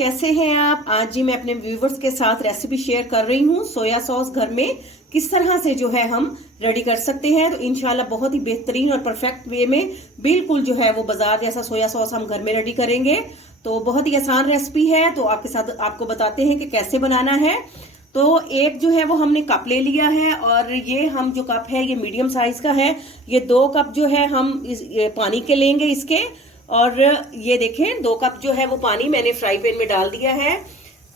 कैसे हैं आप। आज जी मैं अपने व्यूवर्स के साथ रेसिपी शेयर कर रही हूँ। सोया सॉस घर में किस तरह से जो है हम रेडी कर सकते हैं। तो इंशाल्लाह बहुत ही बेहतरीन और परफेक्ट वे में बिल्कुल जो है वो बाजार जैसा सोया सॉस हम घर में रेडी करेंगे। तो बहुत ही आसान रेसिपी है। तो आपके साथ आपको बताते हैं कि कैसे बनाना है। तो एक जो है वो हमने कप ले लिया है और ये हम जो कप है ये मीडियम साइज का है। ये 2 कप जो है हम पानी के लेंगे इसके। और ये देखें 2 कप जो है वो पानी मैंने फ्राई पैन में डाल दिया है।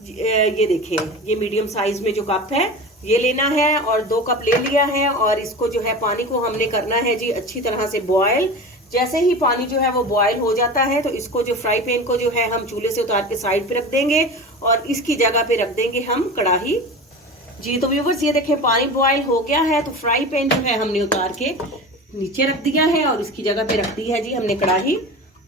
ये देखें ये मीडियम साइज में जो कप है ये लेना है और 2 कप ले लिया है। और इसको जो है पानी को हमने करना है जी अच्छी तरह से बॉयल। जैसे ही पानी जो है वो बॉयल हो जाता है तो इसको जो फ्राई पैन को जो है हम चूल्हे से उतार के साइड पे रख देंगे और इसकी जगह पे रख देंगे हम कढ़ाई जी। तो व्यूवर्स ये देखें पानी बॉयल हो गया है तो फ्राई पैन जो है हमने उतार के नीचे रख दिया है और इसकी जगह पे रख दी है जी हमने कढ़ाई।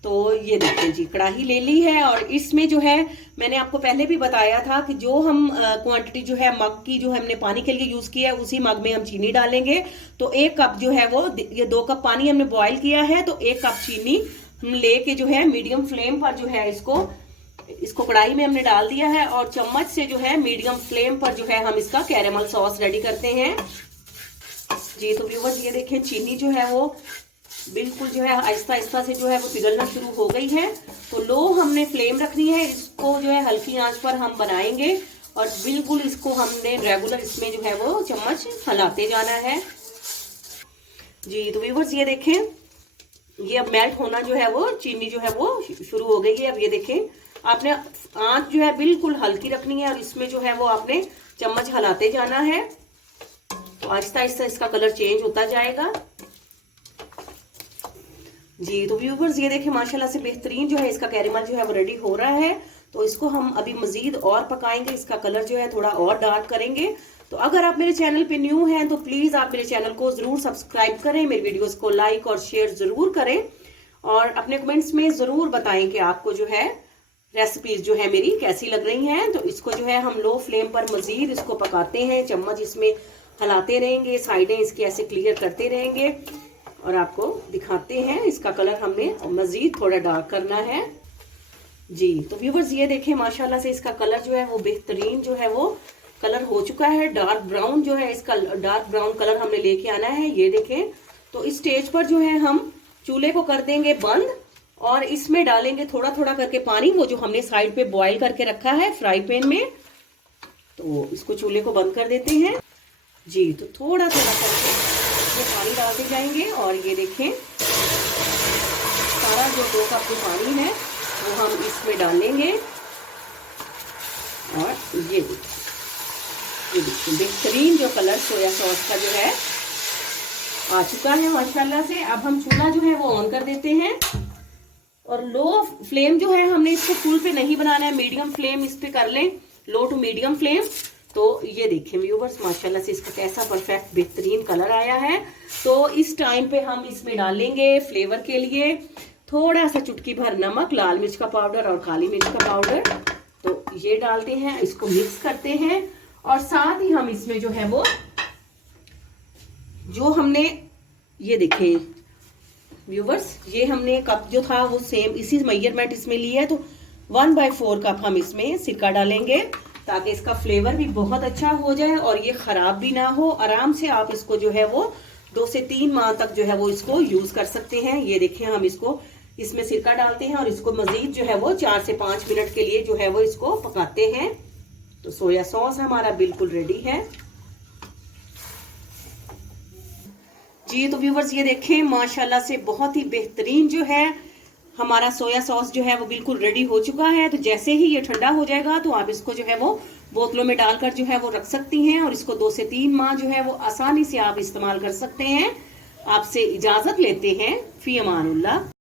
तो ये देखिए जी कढ़ाई ले ली है और इसमें जो है मैंने आपको पहले भी बताया था कि जो हम क्वांटिटी जो है मग की जो हमने पानी के लिए यूज किया है उसी मग में हम चीनी डालेंगे। तो 1 कप जो है वो ये 2 कप पानी हमने बॉयल किया है तो 1 कप चीनी हम लेके जो है मीडियम फ्लेम पर जो है इसको कढ़ाई में हमने डाल दिया है और चम्मच से जो है मीडियम फ्लेम पर जो है हम इसका कैरेमल सॉस रेडी करते हैं जी। तो व्यूअर्स ये देखें चीनी जो है वो बिल्कुल जो है आहिस्ता आहिस्ता से जो है वो पिघलना शुरू हो गई है। तो लो हमने फ्लेम रखनी है। इसको जो है हल्की आंच पर हम बनाएंगे और बिल्कुल इसको हमने रेगुलर इसमें जो है वो चम्मच हिलाते जाना है जी। तो व्यूअर्स ये देखें ये अब मेल्ट होना जो है वो चीनी जो है वो शुरू हो गई है। अब ये देखें आपने आंच जो है बिल्कुल हल्की रखनी है और इसमें जो है वो आपने चम्मच हिलाते जाना है। तो आहिस्ता आहिस्ता इसका कलर चेंज होता जाएगा जी। तो व्यूवर्स ये देखें माशाल्लाह से बेहतरीन जो है इसका कैरेमल जो है वो रेडी हो रहा है। तो इसको हम अभी मजीद और पकाएंगे। इसका कलर जो है थोड़ा और डार्क करेंगे। तो अगर आप मेरे चैनल पे न्यू हैं तो प्लीज आप मेरे चैनल को जरूर सब्सक्राइब करें, मेरी वीडियोस को लाइक और शेयर जरूर करें और अपने कमेंट्स में जरूर बताएं कि आपको जो है रेसिपीज जो है मेरी कैसी लग रही हैं। तो इसको जो है हम लो फ्लेम पर मजीद इसको पकाते हैं। चम्मच इसमें हिलाते रहेंगे, साइडें इसकी ऐसे क्लियर करते रहेंगे और आपको दिखाते हैं इसका कलर हमने मजीद थोड़ा डार्क करना है जी। तो व्यूवर्स ये देखें माशाल्लाह से इसका कलर जो है वो बेहतरीन जो है वो कलर हो चुका है। डार्क ब्राउन जो है इसका डार्क ब्राउन कलर हमने लेके आना है। ये देखें तो इस स्टेज पर जो है हम चूल्हे को कर देंगे बंद और इसमें डालेंगे थोड़ा थोड़ा करके पानी, वो जो हमने साइड पे बॉयल करके रखा है फ्राई पैन में। तो इसको चूल्हे को बंद कर देते हैं जी। तो थोड़ा थोड़ा करके इसमें पानी डालते जाएंगे और ये देखें सारा जो 2 कप जो पानी है वो हम इसमें डालेंगे और ये देखिए बेहतरीन जो कलर सोया सॉस का जो है आ चुका है माशाल्लाह से। अब हम चूल्हा जो है वो ऑन कर देते हैं और लो फ्लेम जो है हमने इसको फुल पे नहीं बनाना है, मीडियम फ्लेम इस पे कर लें, लो टू मीडियम फ्लेम। तो ये देखें व्यूवर्स माशाल्लाह से इसका कैसा परफेक्ट बेहतरीन कलर आया है। तो इस टाइम पे हम इसमें डालेंगे फ्लेवर के लिए थोड़ा सा चुटकी भर नमक, लाल मिर्च का पाउडर और काली मिर्च का पाउडर। तो ये डालते हैं, इसको मिक्स करते हैं और साथ ही हम इसमें जो है वो जो हमने ये देखें व्यूवर्स ये हमने कप जो था वो सेम इसी मेजरमेंट इसमें लिया है। तो 1/4 कप हम इसमें सिरका डालेंगे ताकि इसका फ्लेवर भी बहुत अच्छा हो जाए और ये खराब भी ना हो। आराम से आप इसको जो है वो 2 से 3 माह तक जो है वो इसको यूज कर सकते हैं। ये देखें हम इसको इसमें सिरका डालते हैं और इसको मजीद जो है वो 4 से 5 मिनट के लिए जो है वो इसको पकाते हैं। तो सोया सॉस हमारा बिल्कुल रेडी है जी। तो व्यूवर्स ये देखें माशाल्लाह से बहुत ही बेहतरीन जो है हमारा सोया सॉस जो है वो बिल्कुल रेडी हो चुका है। तो जैसे ही ये ठंडा हो जाएगा तो आप इसको जो है वो बोतलों में डालकर जो है वो रख सकती हैं और इसको 2 से 3 माह जो है वो आसानी से आप इस्तेमाल कर सकते हैं। आपसे इजाजत लेते हैं, फी अमानुल्लाह।